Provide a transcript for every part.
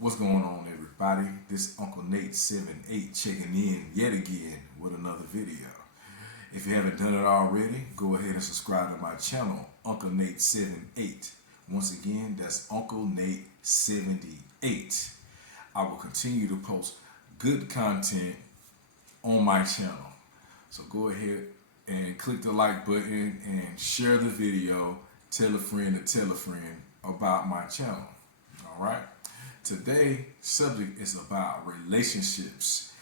What's going on, everybody? This Uncle Nate 78 checking in yet again with another video. If you haven't done it already, go ahead and subscribe to my channel, Uncle Nate 78. Once again, that's Uncle Nate 78. I will continue to post good content on my channel. So go ahead and click the like button and share the video. Tell a friend to tell a friend about my channel. All right. Today's subject is about relationships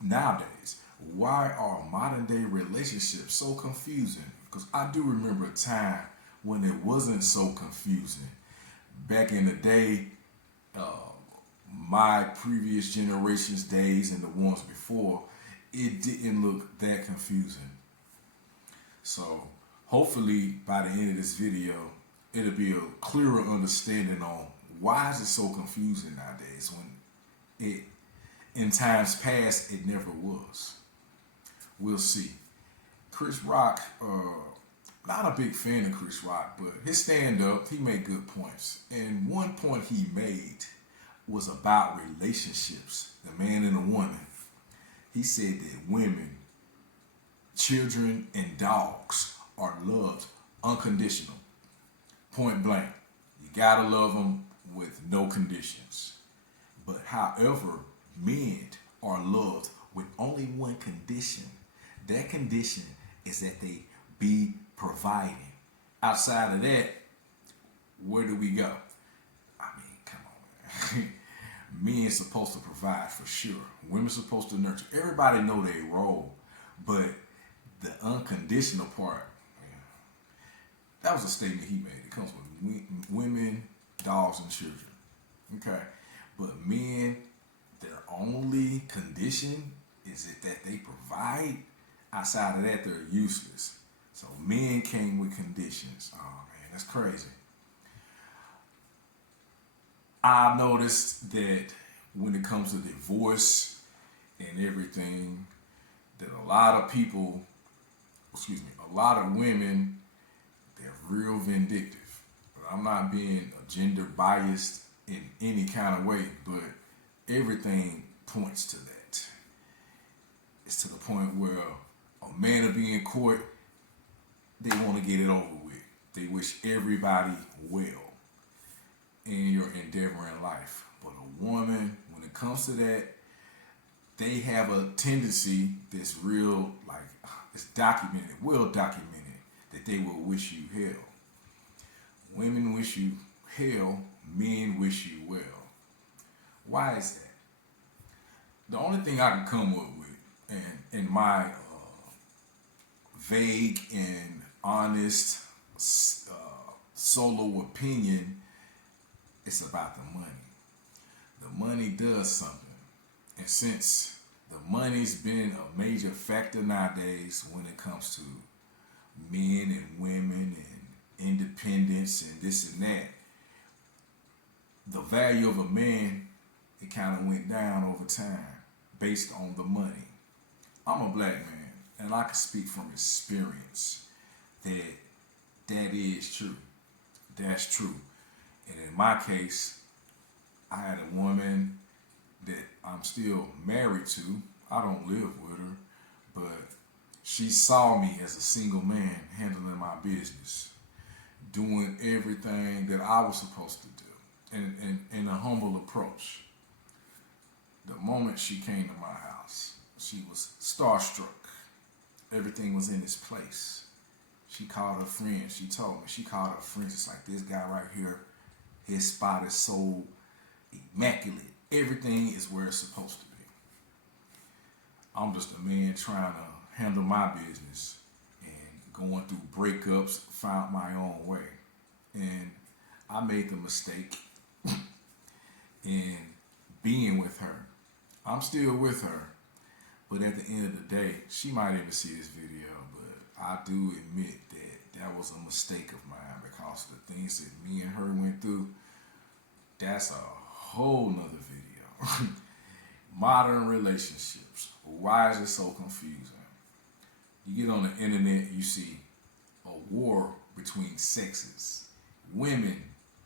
nowadays. Why are modern day relationships so confusing? Because I do remember a time when it wasn't so confusing. Back in the day, my previous generation's days and the ones before, it didn't look that confusing. So hopefully by the end of this video, it'll be a clearer understanding on why is it so confusing nowadays when it in times past it never was. We'll see. Chris Rock, not a big fan of Chris Rock, but his stand-up, he made good points. And one point he made was about relationships, the man and the woman. He said that women, children, and dogs are loved unconditional, point blank. You gotta love them with no conditions. But however, men are loved with only one condition. That condition is that they be providing. Outside of that, where do we go? I mean, come on, man. Men supposed to provide for sure. Women supposed to nurture. Everybody know their role, but the unconditional part, man, that was a statement he made. It comes with women, dogs, and children. Okay, but men, their only condition is it that they provide. Outside of that, they're useless. So men came with conditions. Oh man, that's crazy. I noticed that when it comes to divorce and everything, that a lot of people, a lot of women, they're real vindictive. But I'm not being gender biased in any kind of way, but everything points to that. It's to the point where a man will be in court, they want to get it over with. They wish everybody well in your endeavor in life. But a woman, when it comes to that, they have a tendency that's real, like it's documented, well documented, that they will wish you hell. Women wish you hell, men wish you well. Why is that? The only thing I can come up with, and in my vague and honest solo opinion, it's about the money. The money does something. And since the money's been a major factor nowadays when it comes to men and women and independence and this and that, the value of a man, it kind of went down over time based on the money. I'm a black man, and I can speak from experience that that is true. That's true. And in my case, I had a woman that I'm still married to. I don't live with her, but she saw me as a single man handling my business, doing everything that I was supposed to do, in a humble approach. The moment she came to my house, she was starstruck. Everything was in its place. She called her friend. She told me. She called her friends. It's like, this guy right here, his spot is so immaculate. Everything is where it's supposed to be. I'm just a man trying to handle my business and going through breakups, found my own way. And I made the mistake in being with her. I'm still with her, but at the end of the day, she might even see this video, but I do admit that that was a mistake of mine because the things that me and her went through, that's a whole nother video. Modern relationships. Why is it so confusing? You get on the internet, you see a war between sexes. Women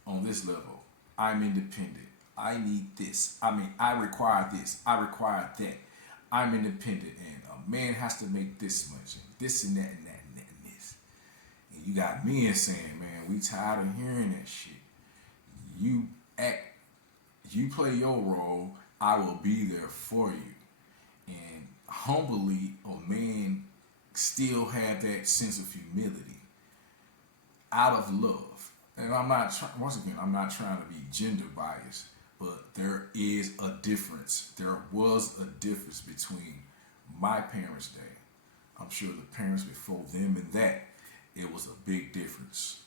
on this level, I'm independent. I need this. I mean, I require this. I require that. I'm independent, and a man has to make this much, and this and that and that and that and this. And you got men saying, "Man, we tired of hearing that shit. You act, you play your role. I will be there for you." And humbly, a man still have that sense of humility out of love. And I'm not once again, I'm not trying to be gender biased, but there is a difference. There was a difference between my parents' day. I'm sure the parents before them and that, it was a big difference.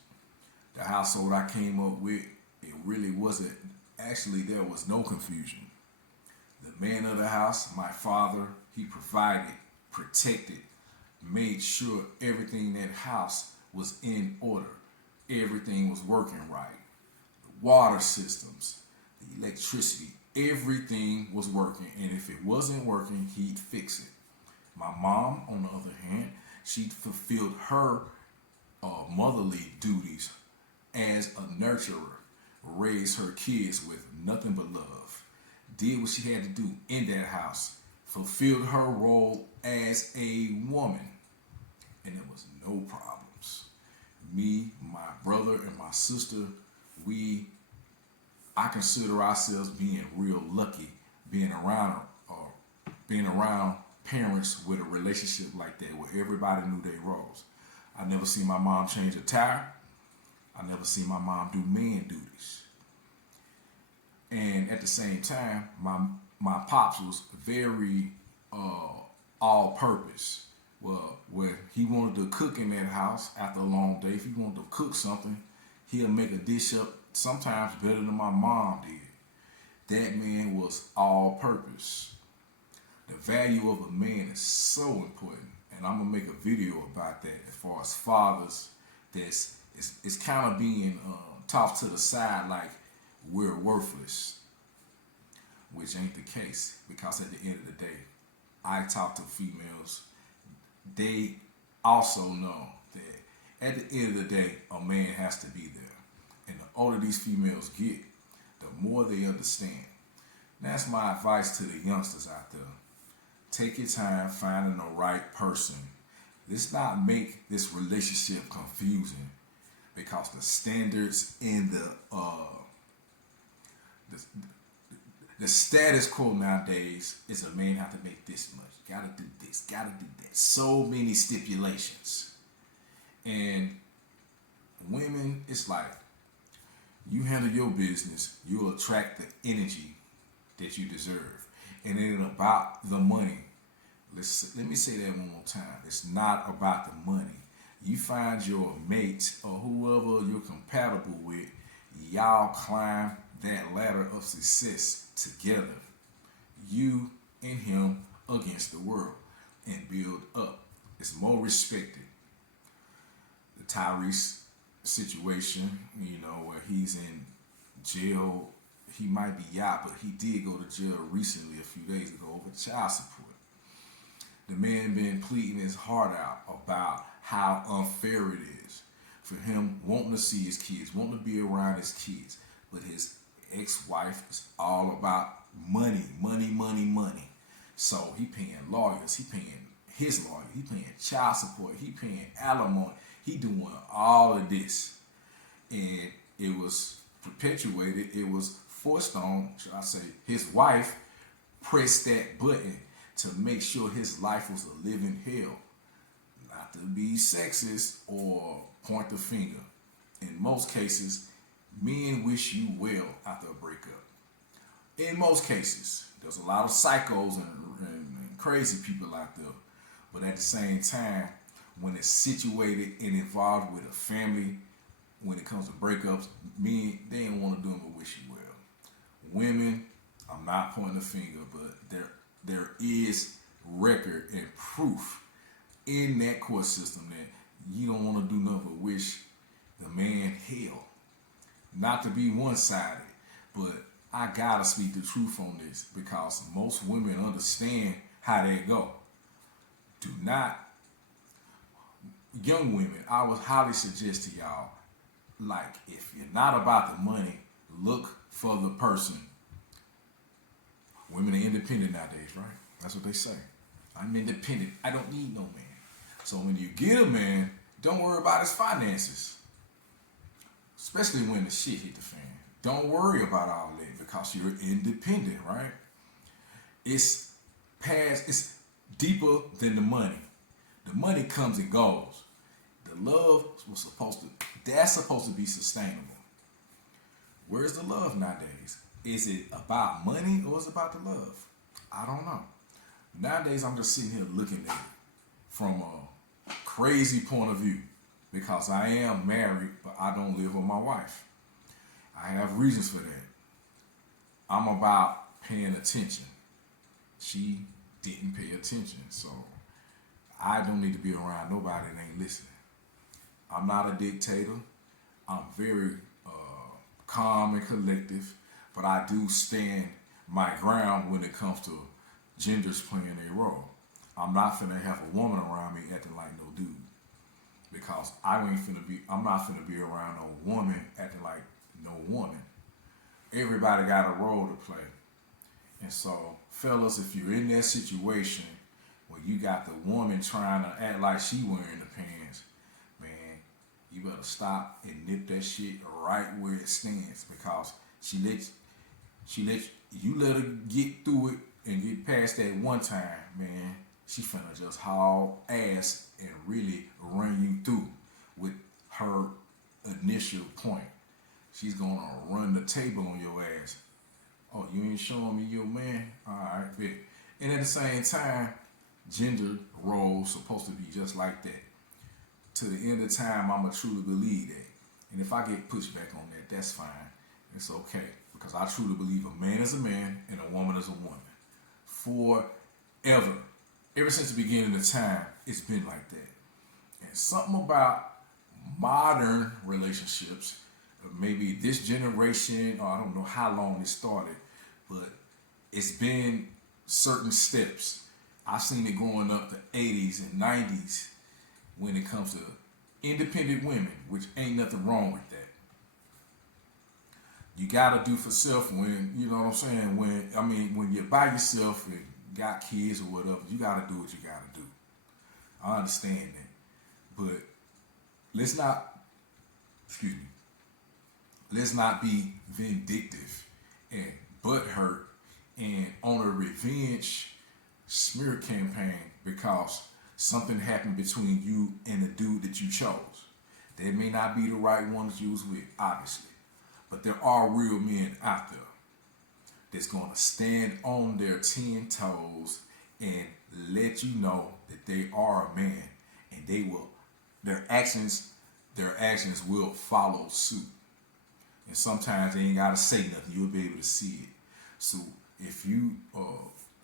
The household I came up with, it really wasn't, actually there was no confusion. The man of the house, my father, he provided, protected, made sure everything in that house was in order. Everything was working right. The water systems, the electricity, everything was working. And if it wasn't working, he'd fix it. My mom, on the other hand, she fulfilled her motherly duties as a nurturer, raised her kids with nothing but love, did what she had to do in that house, fulfilled her role as a woman, and there was no problems. Me, my brother, and my sister, I consider ourselves being real lucky being around parents with a relationship like that where everybody knew their roles. I never seen my mom change a tire. I never seen my mom do man duties. And at the same time, my pops was very all purpose. Well, where he wanted to cook in that house after a long day, if he wanted to cook something, he'll make a dish up sometimes better than my mom did. That man was all purpose. The value of a man is so important, and I'm gonna make a video about that. As far as fathers, it's kind of being tossed to the side like we're worthless, which ain't the case. Because at the end of the day, I talk to females. They also know that at the end of the day, a man has to be there. And the older these females get, the more they understand. And that's my advice to the youngsters out there. Take your time finding the right person. Let's not make this relationship confusing, because the standards in the status quo nowadays is a man have to make this much, gotta do this, gotta do that. So many stipulations. And women, it's like, you handle your business, you'll attract the energy that you deserve. And it ain't about the money. Let me say that one more time. It's not about the money. You find your mate or whoever you're compatible with, y'all climb that ladder of success together. You and him against the world, and build up. It's more respected. The Tyrese situation, where he's in jail. He might be out, but he did go to jail recently, a few days ago, over child support. The man been pleading his heart out about how unfair it is for him wanting to see his kids, wanting to be around his kids, but his ex-wife is all about money, money, money, money. So he paying lawyers, he paying his lawyer, he paying child support, he paying alimony, he doing all of this. And it was perpetuated, it was forced on, should I say, his wife pressed that button to make sure his life was a living hell. Not to be sexist or point the finger. In most cases, men wish you well after a breakup. In most cases, there's a lot of psychos and crazy people out there. But at the same time, when it's situated and involved with a family, when it comes to breakups, men, they ain't want to do them but wish you well. Women, I'm not pointing the finger, but there is record and proof in that court system that you don't want to do nothing but wish the man hell. Not to be one-sided, but I gotta speak the truth on this, because most women understand how they go. Do not, young women, I would highly suggest to y'all, like, if you're not about the money, look for the person Women are independent nowadays, right? That's what they say. I'm independent. I don't need no man. So when you get a man, don't worry about his finances. Especially when the shit hit the fan. Don't worry about all that because you're independent, right? It's it's deeper than the money. The money comes and goes. The love that's supposed to be sustainable. Where's the love nowadays? Is it about money or is it about the love? I don't know. Nowadays, I'm just sitting here looking at it from a crazy point of view because I am married, but I don't live with my wife. I have reasons for that. I'm about paying attention. She didn't pay attention, so I don't need to be around nobody that ain't listening. I'm not a dictator. I'm very calm and collective, but I do stand my ground when it comes to genders playing a role. I'm not finna have a woman around me acting like no dude because I'm not finna be around no woman acting like no woman. Everybody got a role to play. And so, fellas, if you're in that situation where you got the woman trying to act like she wearing the pants, man, you better stop and nip that shit right where it stands because you let her get through it and get past that one time, man. She finna just haul ass and really run you through with her initial point. She's gonna run the table on your ass. Oh, you ain't showing me your man? Alright, bet. And at the same time, gender roles supposed to be just like that. To the end of time, I'ma truly believe that. And if I get pushed back on that, that's fine. It's okay. Because I truly believe a man is a man and a woman is a woman. Forever. Ever since the beginning of time, it's been like that. And something about modern relationships, maybe this generation, or I don't know how long it started, but it's been certain steps. I've seen it growing up the 80s and 90s when it comes to independent women, which ain't nothing wrong with that. You gotta do for self when, you know what I'm saying, when you're by yourself and got kids or whatever, you gotta do what you gotta do. I understand that. But let's not be vindictive and butthurt and on a revenge smear campaign because something happened between you and the dude that you chose. That may not be the right one that you was with, obviously. But there are real men out there that's going to stand on their 10 toes and let you know that they are a man and their actions will follow suit. And sometimes they ain't got to say nothing. You'll be able to see it. So if you,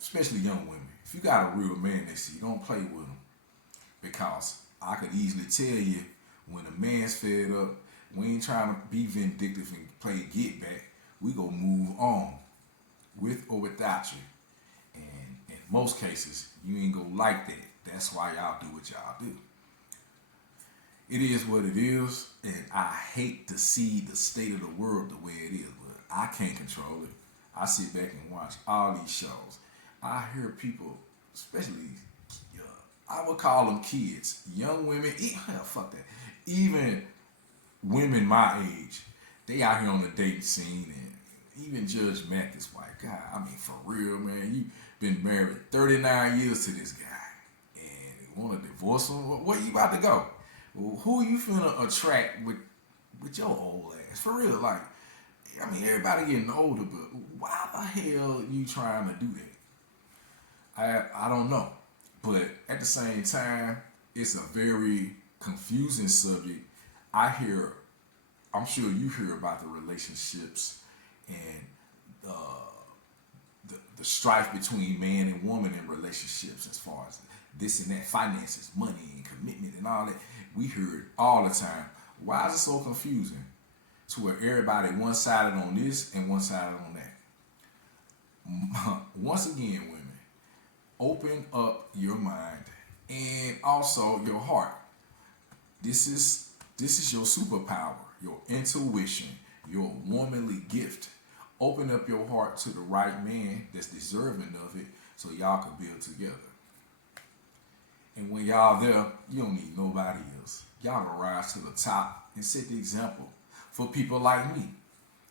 especially young women, if you got a real man next to you, don't play with them. Because I could easily tell you when a man's fed up, we ain't trying to be vindictive and play get back. We gonna move on with or without you. And in most cases, you ain't gonna like that. That's why y'all do what y'all do. It is what it is, and I hate to see the state of the world the way it is, but I can't control it. I sit back and watch all these shows. I hear people, especially, I would call them kids, young women, fuck that, even women my age, they out here on the dating scene, and even Judge Mathis, like, God, I mean, for real, man, you been married 39 years to this guy, and you want to divorce him? Where you about to go? Well, who you finna attract with your old ass? For real, like, I mean, everybody getting older, but why the hell you trying to do that? I don't know, but at the same time, it's a very confusing subject. I'm sure you hear about the relationships and the strife between man and woman in relationships as far as this and that, finances, money, and commitment and all that. We hear it all the time. Why is it so confusing? To where everybody one-sided on this and one-sided on that. Once again, women, open up your mind and also your heart. This is your superpower, your intuition, your womanly gift. Open up your heart to the right man that's deserving of it so y'all can build together. And when y'all there, you don't need nobody else. Y'all gonna rise to the top and set the example for people like me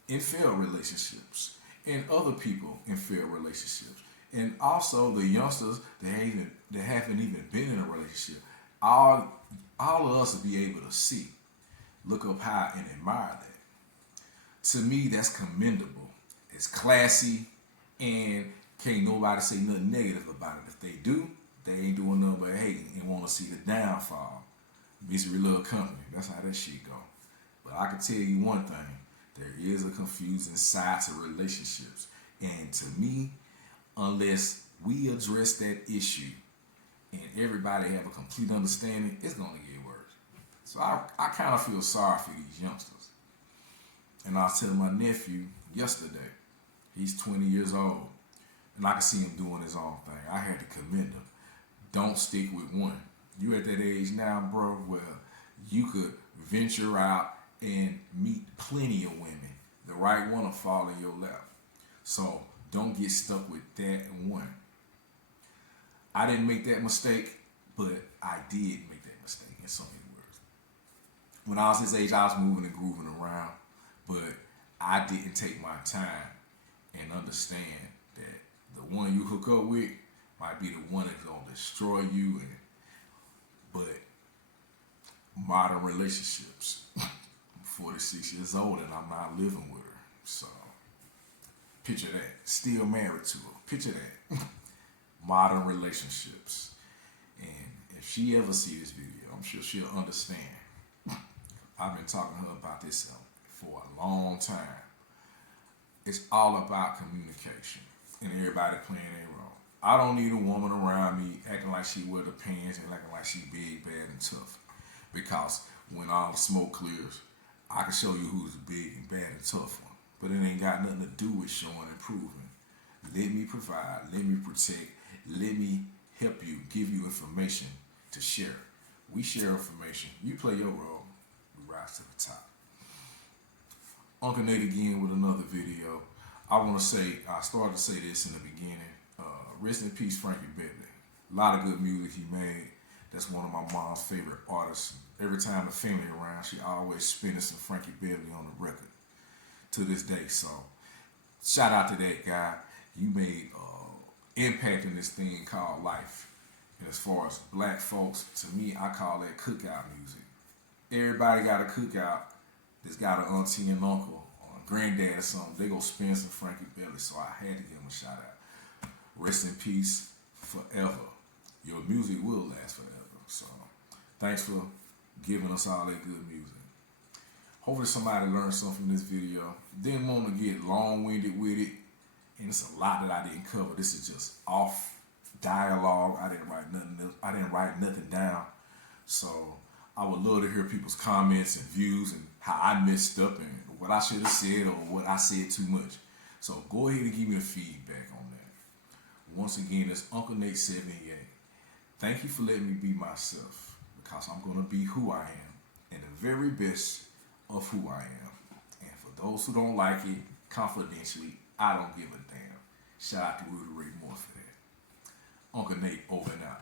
in failed relationships and other people in failed relationships. And also the youngsters that haven't even been in a relationship. All of us will be able to see, look up high and admire that. To me, that's commendable. It's classy, and can't nobody say nothing negative about it. If they do, they ain't doing nothing but hating and want to see the downfall. Misery love company. That's how that shit go. But I can tell you one thing. There is a confusing side to relationships. And to me, unless we address that issue and everybody have a complete understanding, it's going to get worse. So I kind of feel sorry for these youngsters. And I was telling my nephew yesterday, he's 20 years old, and I can see him doing his own thing. I had to commend him. Don't stick with one. You at that age now, bro, where you could venture out and meet plenty of women. The right one will fall in your lap. So don't get stuck with that one. I didn't make that mistake, but I did make that mistake in so many words. When I was his age, I was moving and grooving around, but I didn't take my time and understand that the one you hook up with might be the one that's gonna destroy you. But modern relationships, I'm 46 years old and I'm not living with her. So picture that. Still married to her. Picture that. Modern relationships. And if she ever see this video, I'm sure she'll understand. I've been talking to her about this for a long time. It's all about communication and everybody playing their role. I don't need a woman around me acting like she wear the pants and acting like she big, bad, and tough. Because when all the smoke clears, I can show you who's the big and bad and tough one. But it ain't got nothing to do with showing and proving. Let me provide, let me protect, let me help you, give you information to share. We share information. You play your role. We rise to the top. Uncle Nate again with another video. I want to say, I started to say this in the beginning. Rest in peace, Frankie Beverly. A lot of good music he made. That's one of my mom's favorite artists. Every time the family around, she always spinning some Frankie Beverly on the record to this day. So shout out to that guy. You made impact in this thing called life. And as far as black folks, to me, I call that cookout music. Everybody got a cookout that's got an auntie and uncle or a granddad or something. They go spin some Frankie Beverly. So I had to give him a shout out. Rest in peace forever. Your music will last forever. So thanks for giving us all that good music. Hopefully somebody learned something from this video. Didn't want to get long-winded with it. And it's a lot that I didn't cover. This is just off dialogue. I didn't write nothing down. So I would love to hear people's comments and views and how I messed up and what I should have said or what I said too much. So go ahead and give me the feedback on that. Once again, it's Uncle Nate 78. Thank you for letting me be myself, because I'm going to be who I am and the very best of who I am. And for those who don't like it, confidentially, I don't give a damn. Shout out to Rudy Ray Moore for that. Uncle Nate, over and out.